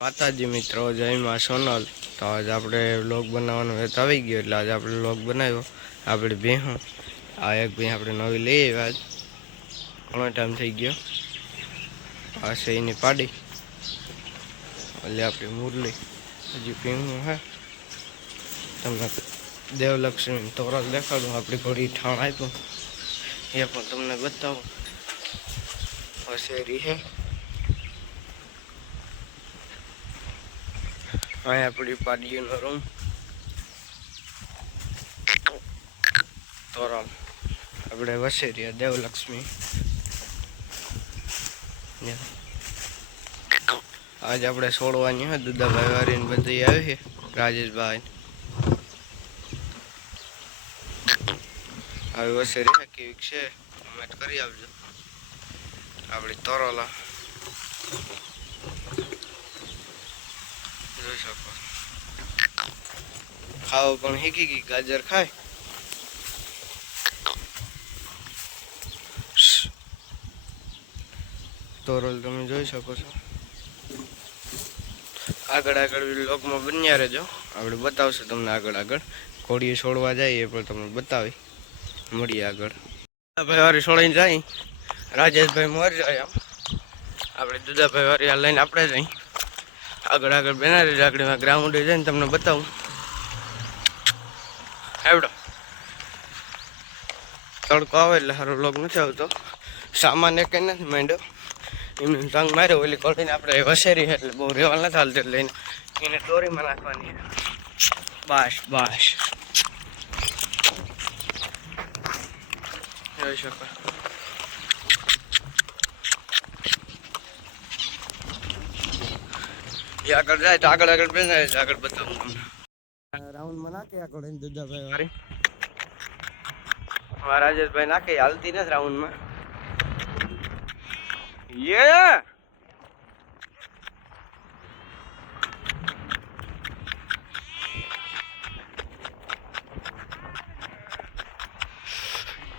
માતાજી મિત્રો, જય માં સોનલ. તો આજે આપણે વ્લોગ બનાવવાનો વેત આવી ગયો એટલે આજે આપણે વ્લોગ બનાવ્યો. આપણે ભેહું આ એક ભેં આપણે નવી લઈ આવ્યા આજ. ઘણો ટાઈમ થઈ ગયો. આ છે એની પાડી. એટલે આપણી મુરલી. હજી ભેહું હે. તમને દેવલક્ષ્મી તોરલ દેખાડું. આપણી ઘોડી ઠાણ આપ્યું. એ પણ તમને બતાવું. હશેરી છે અહીંયા આપણી પાડીઓનો રૂમ તોરલ આપણે વસેરિયા, દેવલક્ષ્મી. આજ આપણે છોડવાની હોય, દુદાભાઈ વાળીને બધી આવી છે, રાજેશભાઈ. આવી વસેરી કેવીક છે કમેન્ટ કરી આપજો. આપણી તોરલા. જોઈ શકો. ખાવ પણ શીખી ગઈ, ગાજર ખાય. તોરલ તમે જોઈ શકો છો. આગળ આગળ લોકમાં બન્યા રહેજો. આપણે બતાવશું તમને આગળ આગળ. ઘોડીએ છોડવા જઈએ પણ તમને બતાવી. મળીએ આગળ. ભાઈ વારી છોડાઈ જાય. રાજેશભાઈ મોર જાય આમ. આપણે દુદાભાઈ વારી આ લઈને આપણે જઈ. આગળ આગળ બેનારી લાકડીમાં ગ્રાઉન્ડે જઈને તમને બતાવું. હેવડો. તડકો આવે એટલે સારો લોક નથી આવતો. સામાન એક નથી માંડ્યો. એમને તંગ માર્યો, ઓલી કોટીને આપણે વસેરી એટલે બહુ રેવા નથી હાલતી એટલે એને એને દોરીમાં નાખવાની. બસ બસ જોઈ શકો. એ આગળ જાય તો આગળ આગળ બેસાય આગળ બતાવું તમને. રાઉન્ડમાં નાખે આગળ દુધાભાઈ વારી રાજેશભાઈ નાખે હાલતી નથી રાઉન્ડમાં યે!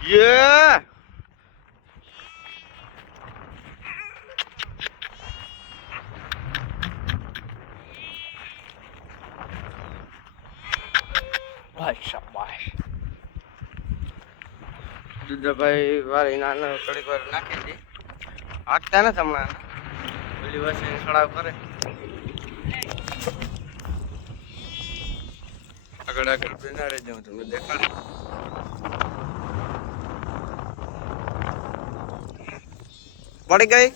યે! ભાઈ શાબાશ દુધાભાઈ વાળી નાનો થોડીક વાર નાખી દે. હાંકતા ને હમણાં. પેલી વર્ષે સડાવ કરે. આગળ આગળ બેના રહેજો હું તમને દેખાડ. પડી ગઈ?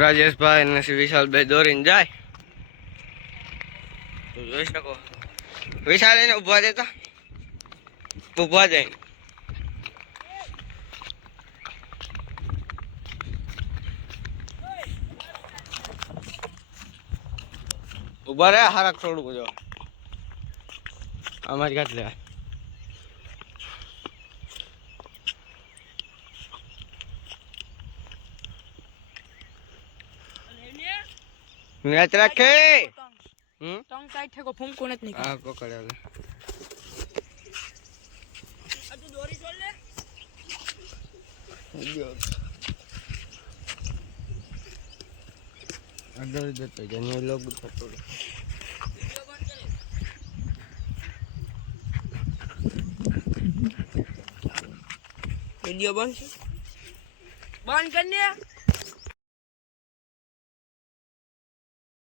રાજેશભાઈ અને શ્રી વિશાલભાઈ દોરીને જાય. જોઈ શકો. વિશાલ એને ઊભા દેતા ઊભા જઈને. ઊભા રહ્યા હારા થોડું જો અમારી કાચ લેવાય. મેચ રાખે? હમ? ટંગ ટાઈટ થેકો ફૂંકો નથી નીકળ આ પકડ્યા લે તું દોરી છોડ લે. અંદર જતો જેને લોગ થતો વિડિયો બંધ છે? બંધ કરી ને